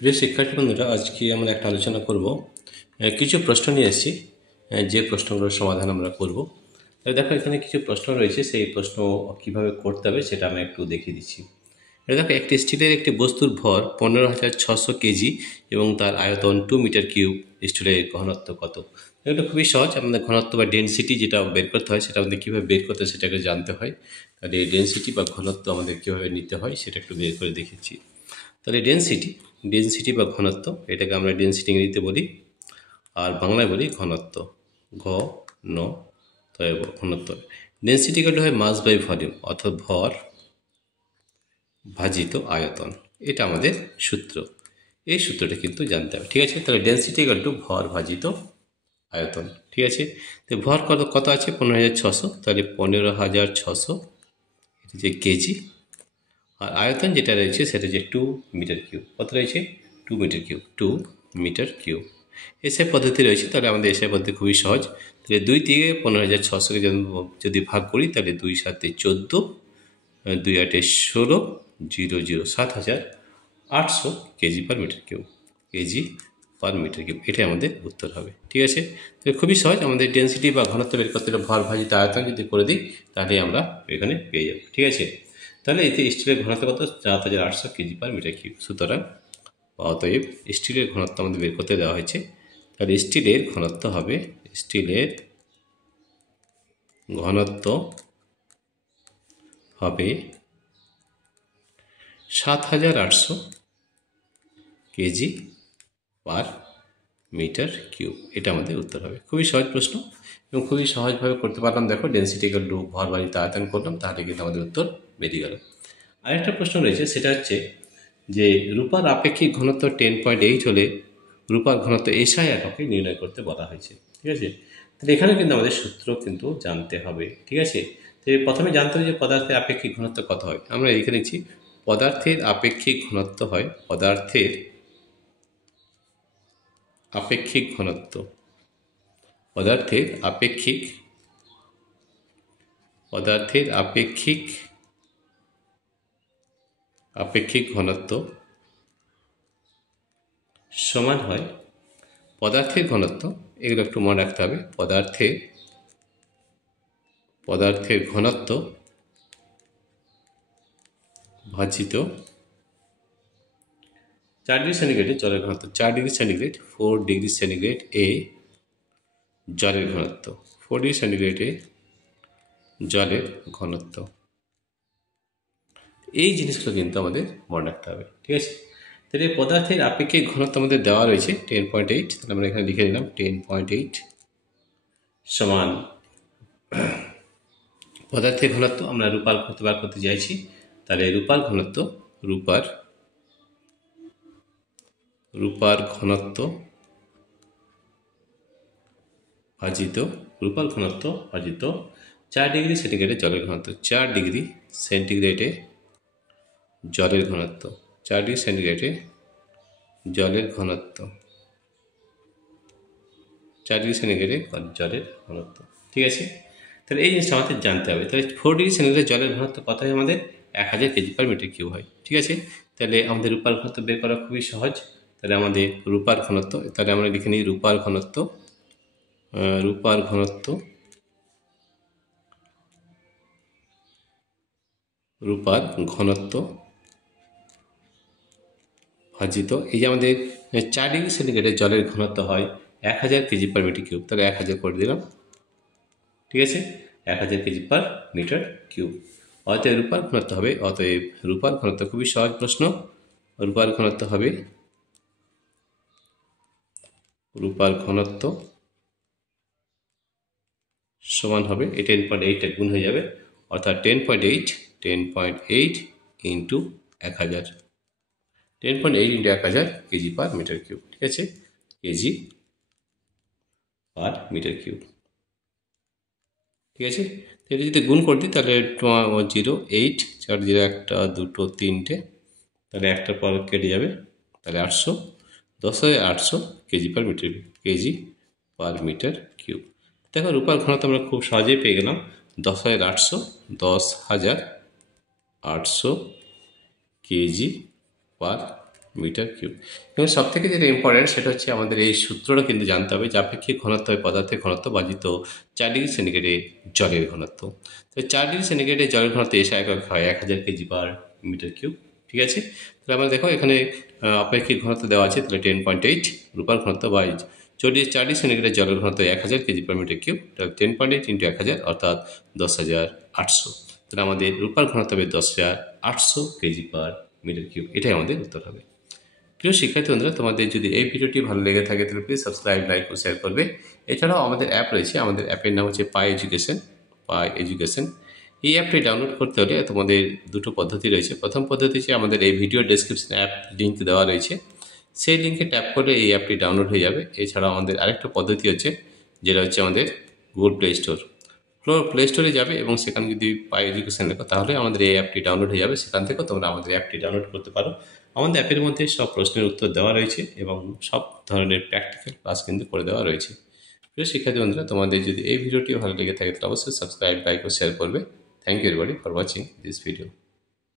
প্রিয় শিক্ষার্থী বন্ধুরা, আজকে আমরা একটা আলোচনা করব। কিছু প্রশ্ন নিয়ে এসেছি, যে প্রশ্নগুলোর সমাধান আমরা করব। দেখো, এখানে কিছু প্রশ্ন রয়েছে, সেই প্রশ্ন কিভাবে করতে হবে সেটা আমি একটু দেখিয়ে দিচ্ছি। দেখো, একটি স্টিলের একটি বস্তুর ভর 15,600 কেজি এবং তার আয়তন 2 মিটার কিউব। স্টিলের ঘনত্ব কত? এটা খুবই সহজ। আমাদের ঘনত্ব বা ডেনসিটি যেটা বের করতে হয়, সেটা আমাদের কীভাবে বের করতে হয় সেটাকে জানতে হয়। তাহলে এই ডেনসিটি বা ঘনত্ব আমাদের কীভাবে নিতে হয় সেটা একটু বের করে দেখেছি। তাহলে ডেনসিটি বা ঘনত্ব, এটাকে আমরা ডেনসিটি ইংরেজিতে বলি, আর বাংলায় বলি ঘনত্ব। ঘ ন ঘনত্ব। ডেনসিটি ইকুয়াল টু হয় মাস বাই ভলিউম, অর্থাৎ ভর ভাজিত আয়তন। এটা আমাদের সূত্র। এই সূত্রটা কিন্তু জানতে হবে, ঠিক আছে? তাহলে ডেনসিটি ইকুয়াল টু ভর ভাজিত আয়তন, ঠিক আছে? তো ভর কত কত আছে? 15,600। তাহলে 15,600 এটা যে কেজি, আর আয়তন যেটা রয়েছে সেটা যে 2 মিটার কিউব। কত রয়েছে? 2 metre cube. 2 metre cube. SI পদ্ধতি রয়েছে, তাহলে আমাদের এসআই পদ্ধতি খুবই সহজ। তাহলে 2 থেকে 15,600কে যদি ভাগ করি, তাহলে 2 7 14, 2 8 16, 0 0 7,800 KG per metre cube. KG per metre cube, এটাই আমাদের উত্তর হবে, ঠিক আছে? তাহলে খুবই সহজ। আমাদের ডেনসিটি বা ঘনত্ব বের করতে হলে ভর ভাজিত আয়তন যদি করে দিই, তাহলে আমরা এখানে পেয়ে যাব, ঠিক আছে? তাহলে এতে স্টিলের ঘনত্ব কত? 7,800 কেজি পার মিটার কিউব। সুতরাং অতএব স্টিলের ঘনত্ব আমাদের বের করতে দেওয়া হয়েছে। তাহলে স্টিলের ঘনত্ব হবে, স্টিলের ঘনত্ব হবে 7,800 কেজি পার মিটার কিউব। এটা আমাদের উত্তর হবে। খুবই সহজ প্রশ্ন এবং খুবই সহজভাবে করতে পারলাম। দেখো, ডেনসিটি ইকুয়াল টু ভর ভাজিত আয়তন করলাম, তাহলে কিন্তু আমাদের উত্তর বেরিয়ে গেল। আরেকটা প্রশ্ন রয়েছে, সেটা হচ্ছে যে রূপার আপেক্ষিক ঘনত্ব 10.8 হলে রূপার ঘনত্ব এসআই এককে নির্ণয় করতে বলা হয়েছে, ঠিক আছে? তাহলে এখানে কিন্তু আমাদের সূত্র কিন্তু জানতে হবে, ঠিক আছে? তো প্রথমে জানতে হবে যে পদার্থের আপেক্ষিক ঘনত্ব কত হয়। আমরা এখানে লিখছি পদার্থের আপেক্ষিক ঘনত্ব হয়, পদার্থের আপেক্ষিক ঘনত্ব, পদার্থের আপেক্ষিক আপেক্ষিক ঘনত্ব সমান হয় পদার্থের ঘনত্ব, এগুলো একটু মনে রাখতে হবে, পদার্থের ঘনত্ব ভাজিত 4 ডিগ্রি সেন্টিগ্রেডে জলের ঘনত্ব। 4 ডিগ্রি সেন্টিগ্রেড, 4 ডিগ্রি সেন্টিগ্রেড এ জলের ঘনত্ব, 4 ডিগ্রি সেন্টিগ্রেডে জলের ঘনত্ব। এই জিনিসগুলো কিন্তু আমাদের মনে রাখতে হবে, ঠিক আছে? তাহলে পদার্থের আপেক্ষিক ঘনত্ব আমাদের দেওয়া রয়েছে 10.8। তাহলে আমরা এখানে লিখে নিলাম 10.8 সমান পদার্থের ঘনত্ব। আমরা রূপার ঘনত্ব বার করতে চাইছি, তাহলে রূপার ঘনত্ব ভাজিত 4 ডিগ্রি সেন্টিগ্রেডে জলের ঘনত্ব। 4 ডিগ্রি সেন্টিগ্রেডে জলের ঘনত্ব, 4 ডিগ্রি সেন্টিগ্রেডে জলের ঘনত্ব, 4 ডিগ্রি সেন্টিগ্রেডে জলের ঘনত্ব, ঠিক আছে? তাহলে এই জিনিসটা আমাদের জানতে হবে। তাহলে 4 ডিগ্রি সেন্টিগ্রেড জলের ঘনত্ব কত হয়? আমাদের 1000 কেজি পার মিটার কিউব হয়, ঠিক আছে? তাহলে আমাদের রূপার ঘনত্ব বের করা খুবই সহজ। তাহলে আমাদের রূপার ঘনত্ব, তাহলে আমরা লিখে নিই রূপার ঘনত্ব ভাজিত, এই যে আমাদের 4 ডিগ্রি সেন্টিগ্রেডের জলের ঘনত্ব হয় 1000 কেজি পার মিটার কিউব। তাহলে 1000 করে দিলাম, ঠিক আছে? 1000 কেজি পার মিটার কিউব। অতএব রূপার ঘনত্ব হবে, খুবই সহজ প্রশ্ন। রূপার ঘনত্ব সমান হবে, এই 10.8 গুণ হয়ে যাবে, অর্থাৎ 10.8 into 1000, 10.8 into 1000 KG per metre cube, ঠিক আছে? কেজি পার মিটার কিউব, ঠিক আছে? এটা যদি গুণ করে দিই, তাহলে 0 8 4 0 একটা 2 3টে, তাহলে একটার পর কেটে যাবে, তাহলে 800, 10,800 কেজি পার মিটার কিউব। দেখো, রূপার ঘনত্ব আমরা খুব সহজেই পেয়ে গেলাম, 10,800 কেজি পার মিটার কিউব। এবং সব থেকে যেটা ইম্পর্টেন্ট সেটা হচ্ছে আমাদের এই সূত্রটা কিন্তু জানতে হবে যে আপেক্ষিক ঘনত্ব হয় পদার্থের ঘনত্ব ভাজিত 4 ডিগ্রি সেন্টিগ্রেডে জলের ঘনত্ব। তো 4 ডিগ্রি সেন্টিগ্রেডে জলের ঘনত্ব এসে একক হয় 1000 কেজি পার মিটার কিউব। ঠিক আছে, তাহলে আমরা দেখো এখানে আপেক্ষিক ঘনত্ব দেওয়া আছে, তাহলে 10.8, রূপার ঘনত্ব বা 4 ডিগ্রি সেন্টিগ্রেডে জলের ঘনত্ব 1000 কেজি পার মিটার কিউব, তাহলে 10.8 ইন্টু 1000 অর্থাৎ 10,800। তাহলে আমাদের রূপার ঘনত্ব হবে 10,800 কেজি পার মিটার কিউব। এটাই আমাদের উত্তর হবে। প্রিয় শিক্ষার্থী বন্ধুরা, তোমাদের যদি এই ভিডিওটি ভালো লেগে থাকে তাহলে প্লিজ সাবস্ক্রাইব, লাইক ও শেয়ার করবে। এছাড়াও আমাদের অ্যাপ রয়েছে, আমাদের অ্যাপের নাম হচ্ছে পাই এডুকেশন। এই অ্যাপটি ডাউনলোড করতে হলে তোমাদের দুটো পদ্ধতি রয়েছে। প্রথম পদ্ধতি হচ্ছে আমাদের এই ভিডিও ডেসক্রিপশনে অ্যাপ লিঙ্ক দেওয়া রয়েছে, সেই লিঙ্কে ট্যাপ করলে এই অ্যাপটি ডাউনলোড হয়ে যাবে। এছাড়াও আমাদের আরেকটা পদ্ধতি হচ্ছে, যেটা হচ্ছে আমাদের গুগল প্লে স্টোরে যাবে এবং সেখানে যদি পাই এডুকেশন লেখো তাহলে আমাদের এই অ্যাপটি ডাউনলোড হয়ে যাবে। সেখান থেকেও তোমরা আমাদের অ্যাপটি ডাউনলোড করতে পারো। আমাদের অ্যাপের মধ্যে সব প্রশ্নের উত্তর দেওয়া রয়েছে এবং সব ধরনের প্র্যাকটিক্যাল ক্লাস কিন্তু করে দেওয়া রয়েছে। প্রিয় শিক্ষার্থী বন্ধুরা, তোমাদের যদি এই ভিডিওটি ভালো লেগে থাকে তাহলে অবশ্যই সাবস্ক্রাইব, লাইক ও শেয়ার করবে। Thank you everybody for watching this video.